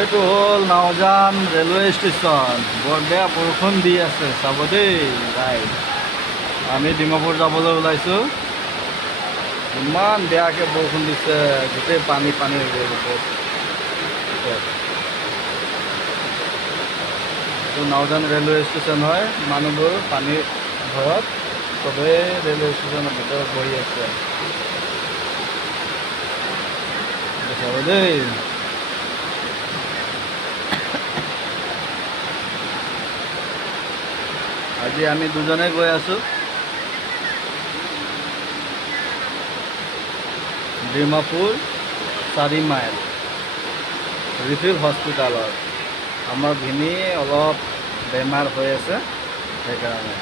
এইটো হ'ল Naojan railway station. বৰ বেয়া বৰষুণ দি আছে, চাব দেই ৰাইজ। আমি ডিমাপুৰ যাবলৈ ওলাইছোঁ। ইমান বেয়াকৈ বৰষুণ দিছে, গোটেই পানী পানী হৈ গ'ল। এইটো নাওজান ৰেলৱে ষ্টেচন হয়। মানুহবোৰ পানীৰ ভয়ত চবেই ৰেলৱে ষ্টেচনৰ ভিতৰত বহি আছে। চাব দেই। আজি আমি দুজনে গৈ আছোঁ ডিমাপুৰ 4 মাইল ৰিফিল হস্পিটালত। আমাৰ ভিনী অলপ বেমাৰ হৈ আছে, সেইকাৰণে।